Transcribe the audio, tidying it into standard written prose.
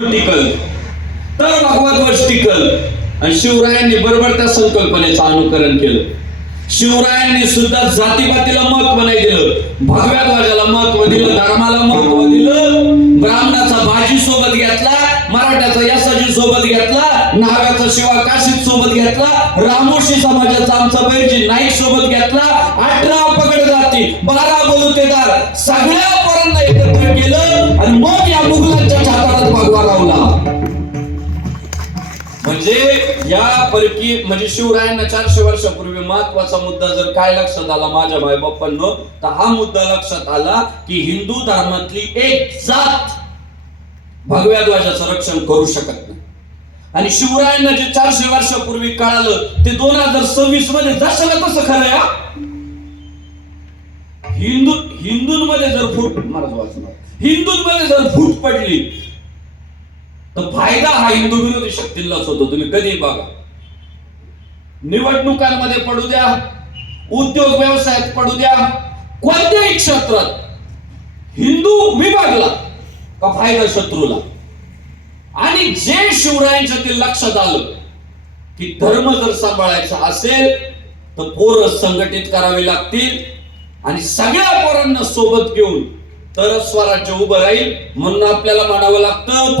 टिकल तर भगवत टिकल. आणि शिवरायांनी बरोबर त्या संकल्पनेचं अनुकरण केलं. शिवरायांनी सुद्धा जातीपातीला महत्व नाही दिलं, भगव्या ध्वजाला महत्व दिलं, धर्माला महत्व दिलं. ब्राह्मणाचा बाजी सोबत घेतला, मराठ्याचा यसाजी सोबत घेतला, नागाचा शिवा काशीद सोबत घेतला, रामोशी समाजाचा आमचा बैरजी नाईक सोबत घेतला. 18 पकड जाती, 12 बलुतेदार सगळ्या पोरांना एकत्र केलं आणि मग या मुघलांच्या छाताडात भगवा लावला. म्हणजे या परकी म्हणजे शिवरायांना 400 वर्षापूर्वी महत्वाचा मुद्दा जर काय लक्षात आला माझ्या भाई बाप्पांनो, तर हा मुद्दा लक्षात आला की हिंदू धर्मातली एक जात भगव्या ध्वजाचं रक्षण करू शकत नाही. आणि शिवरायांना जे 400 वर्षापूर्वी कळालं ते 2026 मध्ये जसं तसं खरं आहे. हिंदूंमध्ये जर हिंदूंमध्ये जर फूट पडली तर फायदा हा हिंदू विरोधी शक्तींनाच होतो. तुम्ही कधी बघा, निवडणुकांमध्ये पडू द्या, उद्योग व्यवसायात पडू द्या, कोणत्याही क्षेत्रात हिंदू विभागला का फायदा शत्रूला. आणि जे शिवरायांच्या लक्षात आलं की धर्म जर सांभाळायचा असेल तर पोरं संघटित करावे लागतील आणि सगळ्या पोरांना सोबत घेऊन तर स्वराज्य उभं राहील. म्हणून आपल्याला म्हणावं लागतं